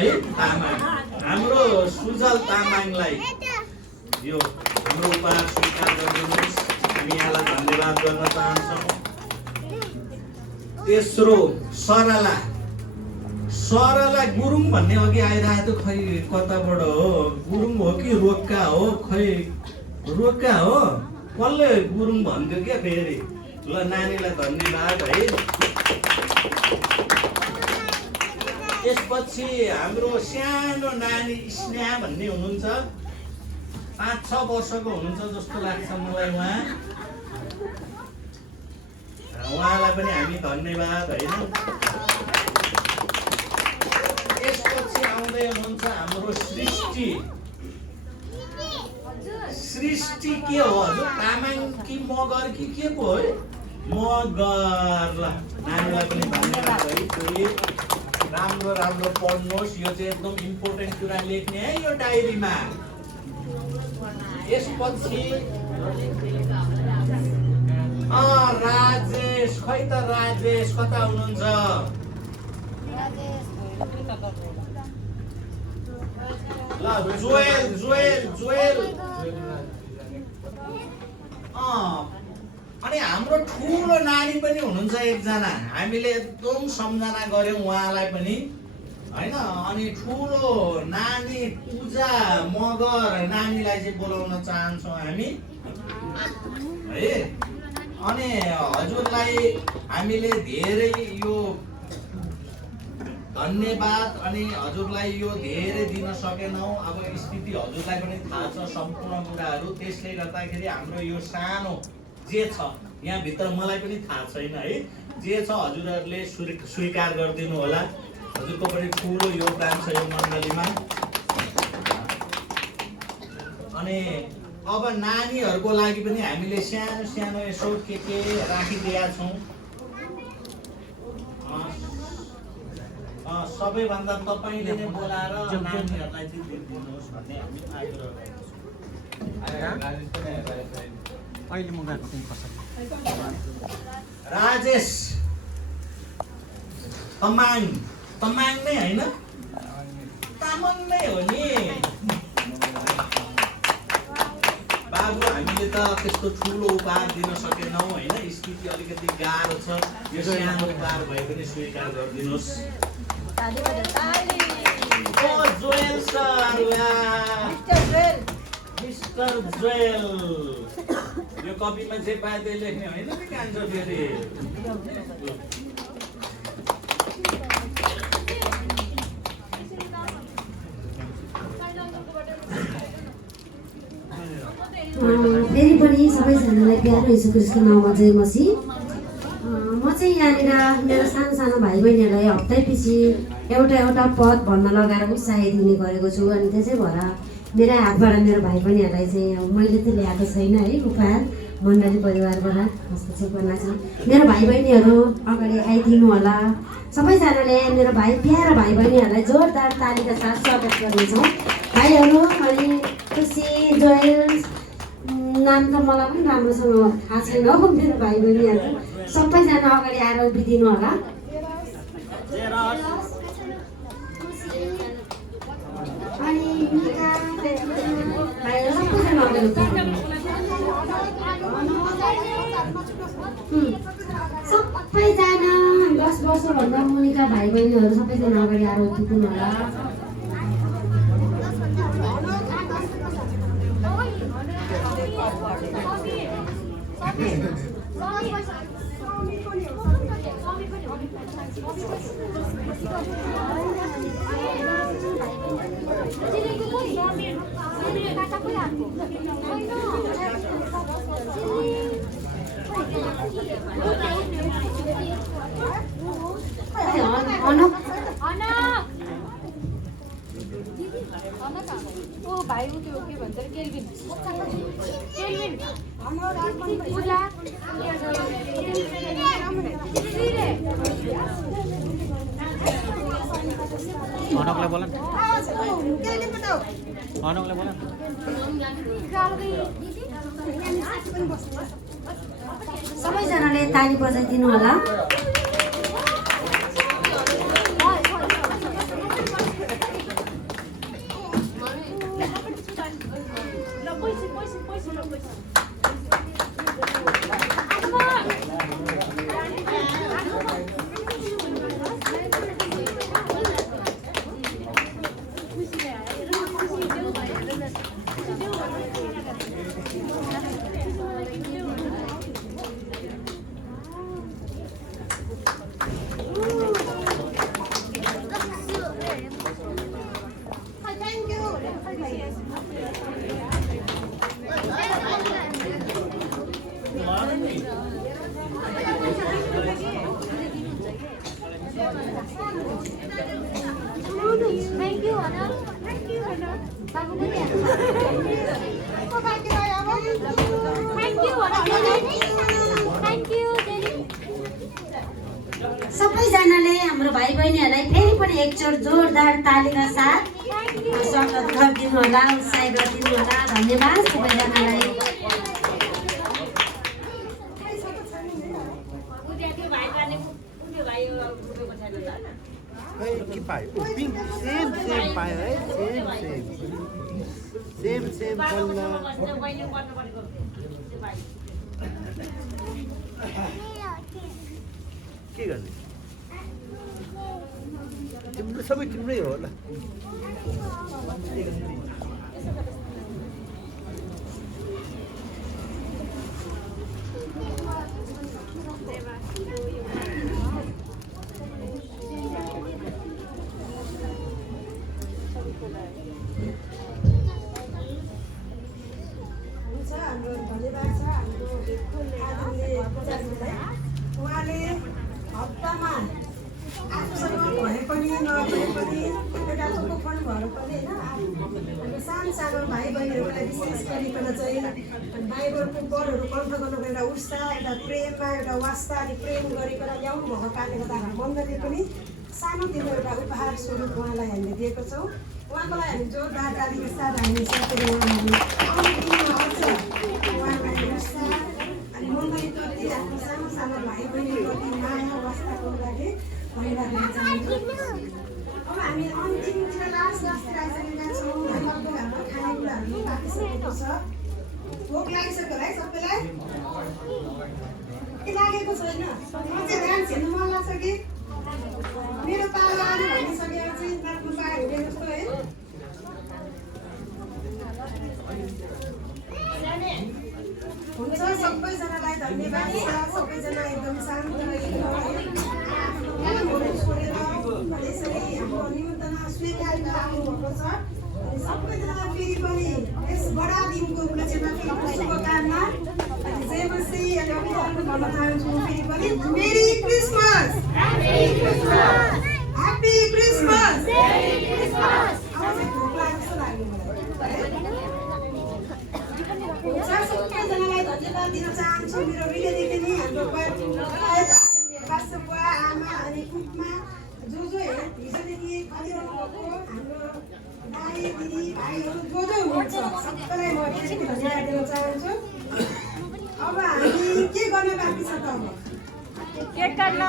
है तामाङ हाम्रो सुजल तामाङलाई यो हाम्रो उपहार स्वीकार गरिदिनुहोस्। हामी यहाँलाई धन्यवाद गर्न चाहन्छौँ। तेस्रो सरला गुरुङ भन्ने अघि आइरहेको खै कताबाट हो, गुरुङ हो कि रोक्का हो, खै रोक्का हो, कसले गुरुङ भन्थ्यो क्या फेरि। ल नानीलाई धन्यवाद है। त्यसपछि हाम्रो सानो नानी स्नेहा भन्ने हुनुहुन्छ, 5-6 वर्षको हुनुहुन्छ जस्तो लाग्छ मलाई। उहाँलाई पनि हामी धन्यवाद होइन। त्यसपछि आउँदै हुनुहुन्छ हाम्रो सृष्टि के हो हजुर, तामाङ कि मगर कि के पो है, मगर। ल नानीलाई पनि धन्यवाद है। राम्रो पढ्नुहोस्, यो चाहिँ एकदम इम्पोर्टेन्ट कुरा लेख्ने है यो डायरीमा। त्यसपछि राजेश, खै त राजेश कता हुनुहुन्छ? ल जोएल अनि हाम्रो ठुलो नानी पनि हुनुहुन्छ एकजना, हामीले एकदम सम्झना गर्यौँ उहाँलाई पनि होइन। अनि ठुलो नानी पूजा मगर नानीलाई चाहिँ बोलाउन चाहन्छौँ हामी है। अनि हजुरलाई हामीले धेरै यो धन्यवाद अनि हजुरलाई यो धेरै दिन सकेनौँ। अब स्थिति हजुरलाई पनि थाहा छ सम्पूर्ण कुराहरू, त्यसले गर्दाखेरि हाम्रो यो सानो जे छ यहाँभित्र मलाई पनि थाहा छैन है, जे छ हजुरहरूले स्वीकार गरिदिनु होला। हजुरको पनि ठुलो योगदान छ यो मण्डलीमा। अनि अब नानीहरूको लागि पनि हामीले सानो यसो के राखिदिएका छौँ। सबैभन्दा तपाईँले नै बोलाएर नानीहरूलाई चाहिँ दिनुहोस् भन्ने हामी आग्रह गर्छौँ। राजेश तामाङ नै होइन, तामाङ नै हो नि बाबु। हामीले त त्यस्तो ठुलो उपहार दिन सकेनौँ होइन, स्थिति अलिकति गाह्रो छ। यो सानो उपहार भए पनि स्वीकार गरिदिनुहोस्। जोएल सर, मिस्टर जोएल, यो कपीमा जे पाए त्यही लेख्ने होइन नि कान्छ फेरि। फेरि पनि सबैजनालाई प्यारो यीशु ख्रीष्टको नाममा जय मसीह। म चाहिँ यहाँनिर मेरो सानो भाइ बहिनीहरूलाई हप्तैपछि एउटा पद भन्न लगाएर उत्साह दिने गरेको छु। अनि त्यसै भएर मेरो हातबाट मेरो भाइ बहिनीहरूलाई चाहिँ मैले त ल्याएको छैन है उपहार, मण्डली परिवारबाट हस्तक्षेप गर्न छ। मेरो भाइ बहिनीहरू अगाडि आइदिनु होला। सबैजनाले मेरो प्यारो भाइ बहिनीहरूलाई जोरदार तालीका साथ स्वागत गर्नेछौँ। भाइहरू अनि खुसी, जोएल, नाम त मलाई पनि राम्रोसँग थाहा छैन हो मेरो भाइ बहिनीहरू। सबैजना अगाडि आएर उभिदिनु होला। अनि भाइहरू सबैजना अगाडि सबैजना 10 वर्षभन्दा मुनिका भाइ बहिनीहरू सबैजना अगाडि आएर उभिदिनु होला। भाइ उ त्यो के भन्छ केल्भिन अनकलाई बोला अनकलाई बोला सबैजनाले ताली बजाइदिनु होला। थ्याङ्क यू भन बाबु पनि थ्याङ्क यू सबैजनाले हाम्रो भाइ बहिनीहरूलाई फेरि पनि एकचोट जोरदार तालीका साथ स्वागत गरिदिनु होला, उत्साहित गरिदिनु होला। धन्यवाद सबैजनालाई। के पायो पिङ्क सेम पायो है सेम कलर के गर्ने तिम्रो सबै तिम्रै हो होला हाम्रो धन्यवाद छ हाम्रो आदरणीय पूजाजीलाई। उहाँले हप्तामा आफूसँग भए पनि नभए पनि एउटा उपकरण भएर पनि होइन हाम्रो सानो सानो भाइ बहिनीहरूलाई विशेष गरिकन चाहिँ बाइबलको पढहरू कण्ठ गर्नुको एउटा उत्साह, एउटा प्रेममा एउटा वास्ता अनि प्रेम गरिकन ल्याउनु भएको कारणले गर्दा हाम्रो मण्डलीले पनि सानोतिनो एउटा उपहार स्वरूप उहाँलाई हामीले दिएको छौँ। उहाँको लागि हामी जोरदार तालीका साथ हामी सबैले उहाँलाई उत्साह अनि मण्डलीप्रति आफ्नो सानो सानो भाइ बहिनीप्रति माया वास्ताको लागि धन्यवाद दिन चाहन्छु। अब हामी अन्तिमतिर लास्ट जस्तै आइसकेका छौँ। लगभग हाम्रो खानेकुराहरू पाकिसकेको छ। भोक लागिसक्यो होला है सबैलाई? के लागेको छैन? अझै डान्स हेर्नु मन लाग्छ कि? मेरो पालो आलु भनिसकेपछि नाच्नु पायो हुने जस्तो है। हुन्छ सबैजनालाई धन्यवाद छ। सबैजना एकदम शान्त छोडेर यसरी हाम्रो निमन्त्रणा स्वीकार गर्नुभएको छ। अनि सबैजनालाई फेरि पनि यस बडा दिनको उपलक्ष्यमा फेरि शुभकामना अनि जय मसी अनि अभिनन्दन भन्न चाहन्छु। फेरि पनि मेरी क्रिसमस, ह्याप्पी क्रिसमस। आवाज भोक लाग्छ लाग्यो मलाई। सबैजनालाई धन्यवाद दिन चाहन्छु। मेरो हृदयदेखि नै हाम्रो बासुबुवा आमा अनि कुटमा जो हिजोदेखि खलिरहनु भएको हाम्रो दाइ दिदी भाइहरू जो हुनुहुन्छ सबैलाई म फेरि धन्यवाद दिन चाहन्छु। अब हामी के गर्न बाँकी छ त? अब केक काट्न